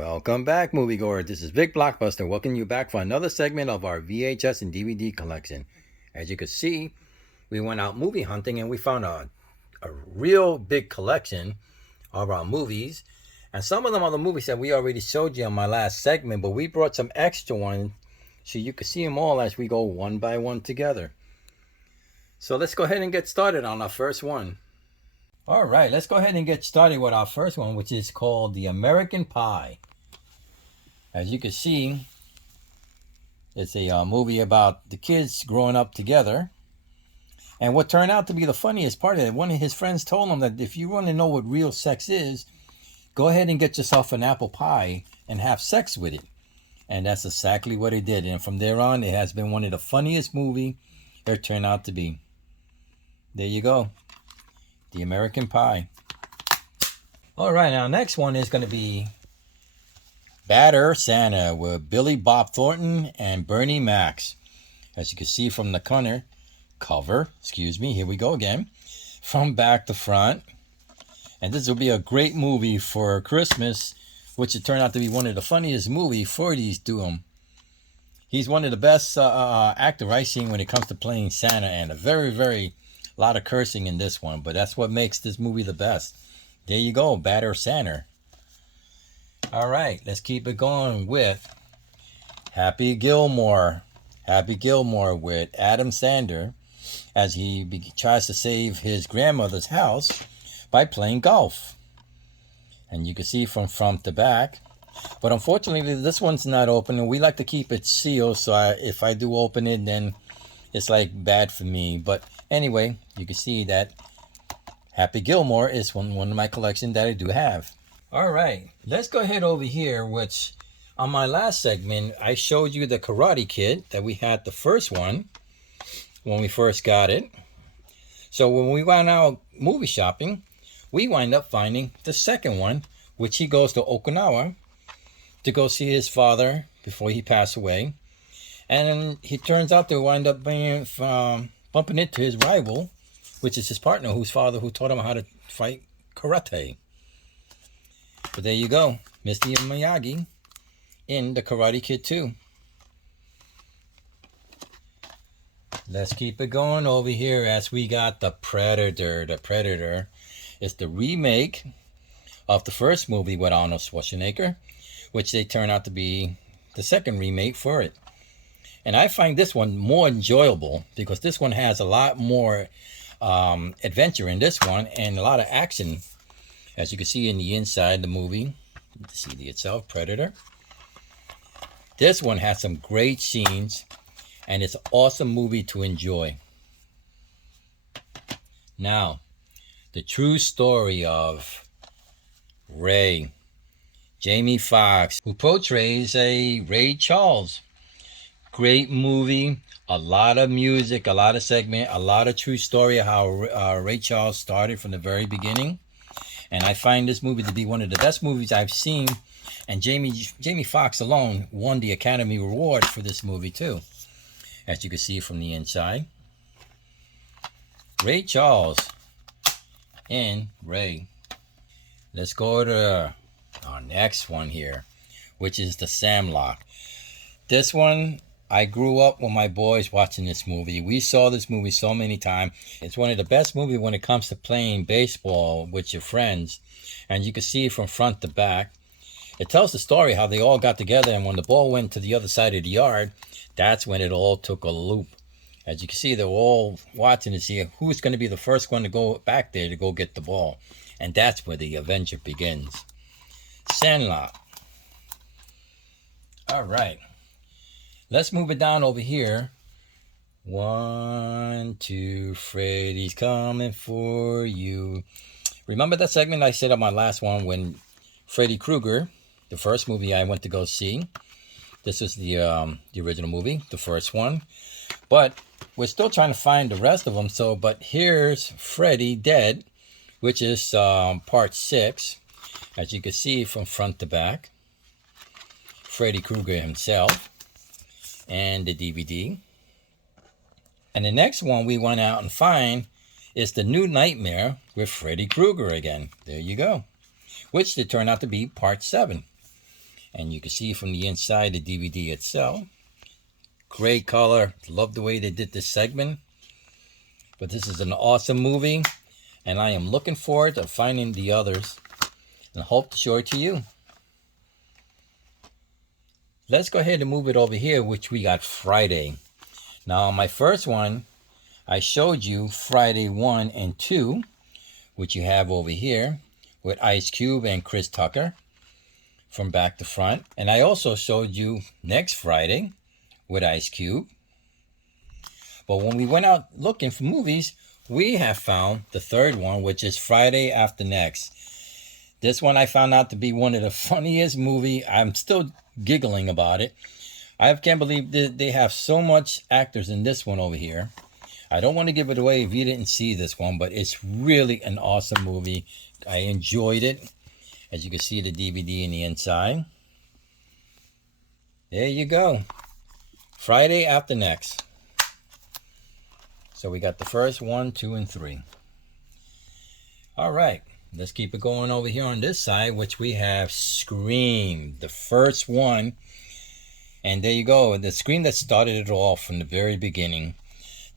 Welcome back, moviegoers. This is Vic Blockbuster, welcoming you back for another segment of our VHS and DVD collection. As you can see, we went out movie hunting and we found a real big collection of our movies. And some of them are the movies that we already showed you on my last segment, but we brought some extra ones so you can see them all as we go one by one together. So let's go ahead and get started on our first one. All right, let's go ahead and get started with our first one, which is called The American Pie. As you can see, it's a movie about the kids growing up together. And what turned out to be the funniest part of it, one of his friends told him that if you want to know what real sex is, go ahead and get yourself an apple pie and have sex with it. And that's exactly what he did. And from there on, it has been one of the funniest movies it turned out to be. There you go. The American Pie. All right, now next one is going to be Bad Santa with Billy Bob Thornton and Bernie Mac. As you can see from the cover, here we go again, from back to front. And this will be a great movie for Christmas, which it turned out to be one of the funniest movies Freddys do him. He's one of the best actor I've seen when it comes to playing Santa, and a very lot of cursing in this one, but that's what makes this movie the best. There you go, Bad Santa. All right, let's keep it going with Happy Gilmore. Happy Gilmore with Adam Sandler as he tries to save his grandmother's house by playing golf. And you can see from front to back. But unfortunately, this one's not open, and we like to keep it sealed, so if I do open it, then it's like bad for me. But anyway, you can see that Happy Gilmore is one of my collection that I do have. All right, let's go ahead over here, which on my last segment, I showed you the Karate Kid that we had the first one when we first got it. So when we went out movie shopping, we wind up finding the second one, which he goes to Okinawa to go see his father before he passed away. And he turns out to wind up bumping into his rival, which is his partner, who taught him how to fight karate. But there you go, Mr. Miyagi in the Karate Kid 2. Let's keep it going over here as we got the Predator. The Predator is the remake of the first movie with Arnold Schwarzenegger, which they turn out to be the second remake for it. And I find this one more enjoyable because this one has a lot more adventure in this one and a lot of action. As you can see in the inside of the movie, the CD itself, Predator. This one has some great scenes and it's an awesome movie to enjoy. Now, the true story of Ray. Jamie Foxx, who portrays a Ray Charles. Great movie, a lot of music, a lot of segment, a lot of true story of how Ray Charles started from the very beginning. And I find this movie to be one of the best movies I've seen. And Jamie Foxx alone won the Academy Award for this movie too, as you can see from the inside. Ray Charles and Ray. Let's go to our next one here, which is The Sandlot. This one, I grew up with my boys watching this movie. We saw this movie so many times. It's one of the best movies when it comes to playing baseball with your friends. And you can see from front to back. It tells the story how they all got together, and when the ball went to the other side of the yard, that's when it all took a loop. As you can see, they're all watching to see who's going to be the first one to go back there to go get the ball. And that's where the adventure begins. Sandlot. All right. Let's move it down over here. 1, 2, Freddys coming for you. Remember that segment I said on my last one when Freddy Krueger, the first movie I went to go see. This is the original movie, the first one. But we're still trying to find the rest of them. But here's Freddy Dead, which is part 6. As you can see from front to back. Freddy Krueger himself. And the DVD. And the next one we went out and find is The New Nightmare with Freddy Krueger again. There you go. Which did turn out to be part 7. And you can see from the inside the DVD itself. Great color. Love the way they did this segment. But this is an awesome movie, and I am looking forward to finding the others and hope to show it to you. Let's go ahead and move it over here, which we got Friday. Now, my first one, I showed you Friday 1 and 2, which you have over here with Ice Cube and Chris Tucker from back to front. And I also showed you next Friday with Ice Cube. But when we went out looking for movies, we have found the third one, which is Friday After Next. This one I found out to be one of the funniest movie. I'm still giggling about it. I can't believe they have so much actors in this one over here. I don't want to give it away if you didn't see this one, but it's really an awesome movie. I enjoyed it. As you can see the DVD in the inside. There you go. Friday After Next. So we got the first 1, 2, and 3. All right. Let's keep it going over here on this side, which we have Scream, the first one. And there you go, the Scream that started it all from the very beginning.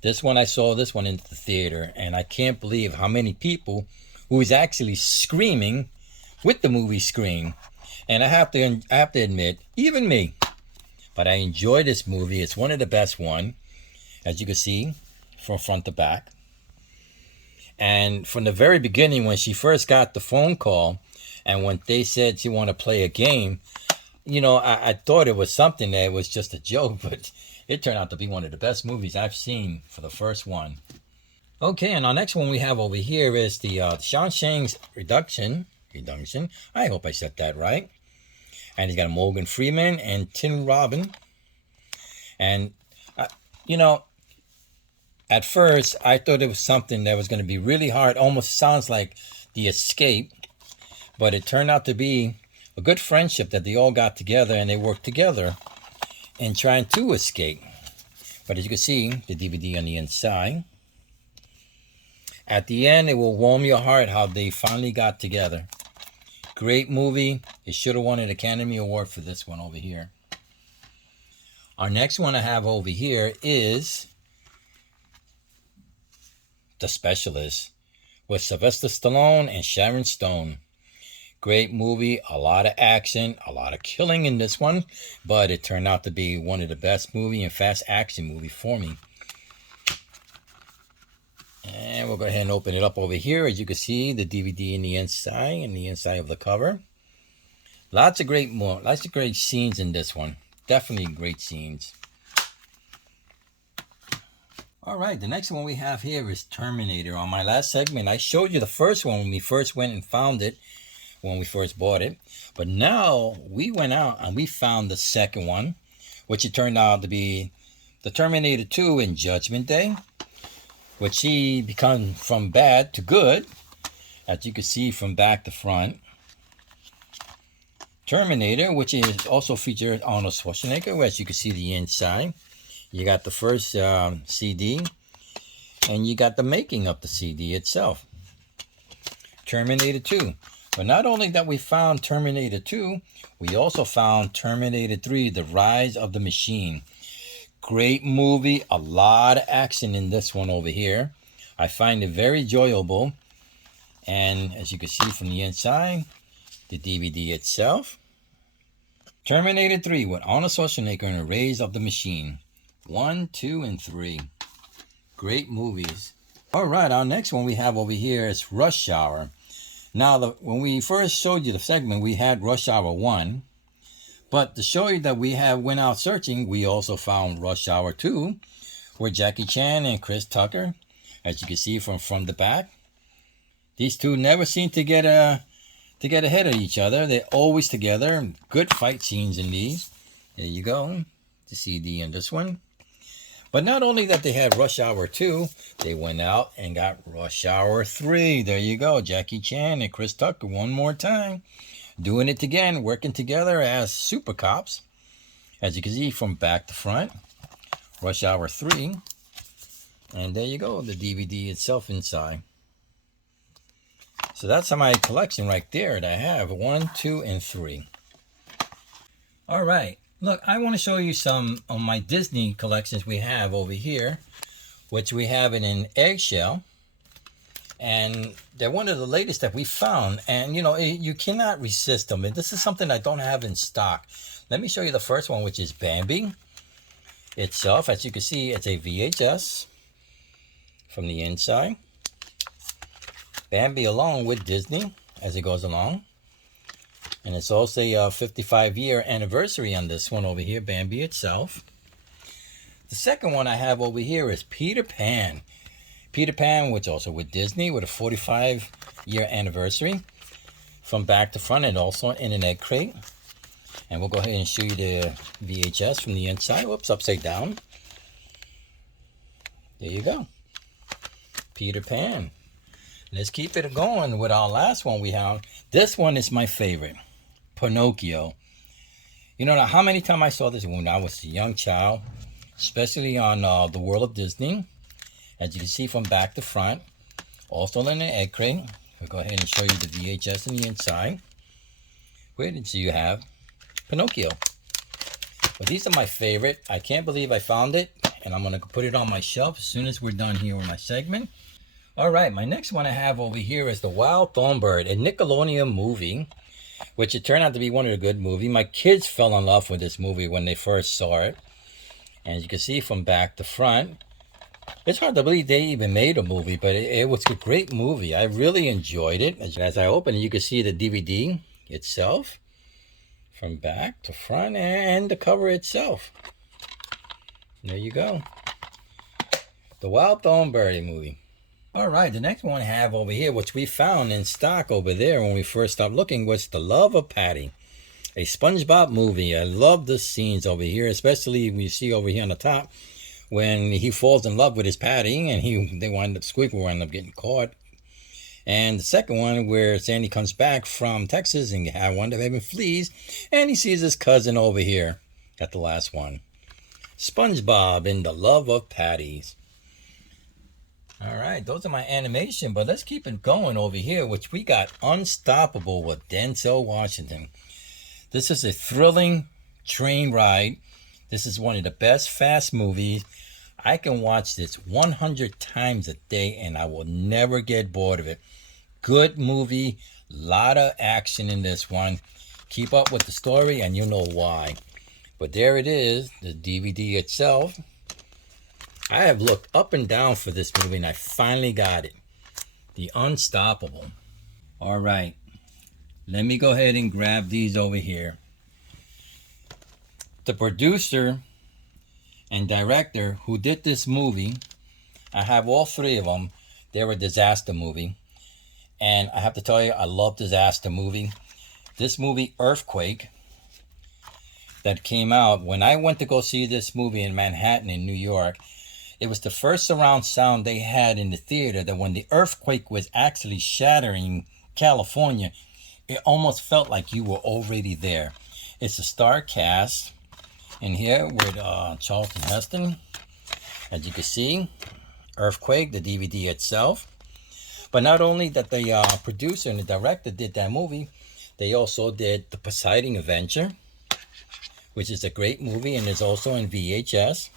This one, I saw this one in the theater, and I can't believe how many people who is actually screaming with the movie Scream. And I have to admit, even me, but I enjoy this movie. It's one of the best one, as you can see, from front to back. And from the very beginning, when she first got the phone call and when they said she wanted to play a game, you know, I thought it was something that was just a joke, but it turned out to be one of the best movies I've seen for the first one. Okay, and our next one we have over here is the Shawshank Redemption. I hope I said that right. And he's got Morgan Freeman and Tim Robbins. And, you know, at first, I thought it was something that was going to be really hard. Almost sounds like The Escape. But it turned out to be a good friendship that they all got together and they worked together in trying to escape. But as you can see, the DVD on the inside. At the end, it will warm your heart how they finally got together. Great movie. It should have won an Academy Award for this one over here. Our next one I have over here is The Specialist with Sylvester Stallone and Sharon Stone. Great movie, a lot of action, a lot of killing in this one, but it turned out to be one of the best movie and fast action movie for me. And we'll go ahead and open it up over here. As you can see, the DVD in the inside of the cover. Lots of great scenes in this one. Definitely great scenes. All right, the next one we have here is Terminator. On my last segment, I showed you the first one when we first went and found it, when we first bought it. But now we went out and we found the second one, which it turned out to be the Terminator 2 in Judgment Day, which he become from bad to good, as you can see from back to front. Terminator, which is also featured Arnold Schwarzenegger, as you can see the inside. You got the first CD, and you got the making of the CD itself. Terminator 2. But not only that we found Terminator 2, we also found Terminator 3, The Rise of the Machine. Great movie, a lot of action in this one over here. I find it very enjoyable. And as you can see from the inside, the DVD itself. Terminator 3 with Arnold Schwarzenegger and The Rise of the Machine. 1, 2, and 3. Great movies. All right, our next one we have over here is Rush Hour. Now, when we first showed you the segment, we had Rush Hour 1. But to show you that we went out searching, we also found Rush Hour 2 with Jackie Chan and Chris Tucker. As you can see from the back. These two never seem to get ahead of each other. They're always together. Good fight scenes in these. There you go. The CD in this one. But not only that they had Rush Hour 2, they went out and got Rush Hour 3. There you go. Jackie Chan and Chris Tucker one more time. Doing it again, working together as super cops. As you can see from back to front. Rush Hour 3. And there you go, the DVD itself inside. So that's my collection right there that I have. 1, 2, and 3. All right, look, I want to show you some of my Disney collections we have over here, which we have in an eggshell. And they're one of the latest that we found. And, you know, you cannot resist them. And this is something I don't have in stock. Let me show you the first one, which is Bambi itself. As you can see, it's a VHS from the inside. Bambi along with Disney as it goes along. And it's also a 55-year anniversary on this one over here, Bambi itself. The second one I have over here is Peter Pan. Peter Pan, which also with Disney, with a 45-year anniversary. From back to front and also in an egg crate. And we'll go ahead and show you the VHS from the inside. Whoops, upside down. There you go. Peter Pan. Let's keep it going with our last one we have. This one is my favorite. Pinocchio. You know how many times I saw this when I was a young child, especially on the World of Disney. As you can see from back to front, also in an egg crate. We'll go ahead and show you the VHS in the inside. Where did you have Pinocchio? Well, these are my favorite. I can't believe I found it, and I'm going to put it on my shelf as soon as we're done here with my segment. All right, my next one I have over here is The Wild Thornberry, a Nickelodeon movie, which it turned out to be one of the good movies. My kids fell in love with this movie when they first saw it. And as you can see from back to front, it's hard to believe they even made a movie, but it was a great movie. I really enjoyed it. As I open it, you can see the DVD itself from back to front and the cover itself. There you go. The Wild Thornberry movie. All right, the next one I have over here, which we found in stock over there when we first stopped looking, was The Love of Patty, a SpongeBob movie. I love the scenes over here, especially when you see over here on the top when he falls in love with his Patty and they wind up, Squeakquel wind up getting caught. And the second one where Sandy comes back from Texas and wind up having fleas, and he sees his cousin over here at the last one. SpongeBob in The Love of Patties. All right, those are my animation, but let's keep it going over here, which we got Unstoppable with Denzel Washington. This is a thrilling train ride. This is one of the best fast movies. I can watch this 100 times a day and I will never get bored of it. Good movie, lot of action in this one. Keep up with the story and you'll know why. But there it is, the DVD itself. I have looked up and down for this movie and I finally got it. The Unstoppable. All right, let me go ahead and grab these over here. The producer and director who did this movie, I have all three of them. They're a disaster movie. And I have to tell you, I love disaster movie. This movie, Earthquake, that came out when I went to go see this movie in Manhattan in New York. It was the first surround sound they had in the theater that when the earthquake was actually shattering California, it almost felt like you were already there. It's a star cast in here with Charlton Heston. As you can see, Earthquake, the DVD itself. But not only that the producer and the director did that movie, they also did The Poseidon Adventure, which is a great movie and is also in VHS.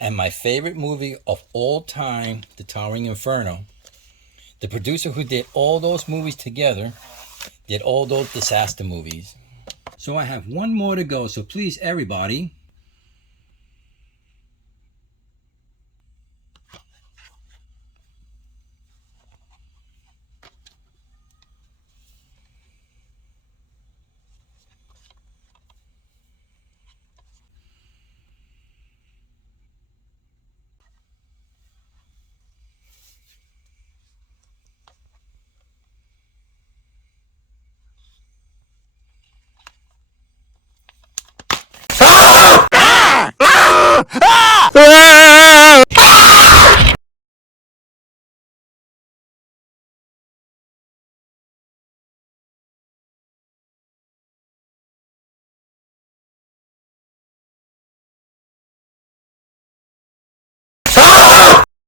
And my favorite movie of all time, The Towering Inferno. The producer who did all those movies together did all those disaster movies. So I have one more to go. So please, everybody,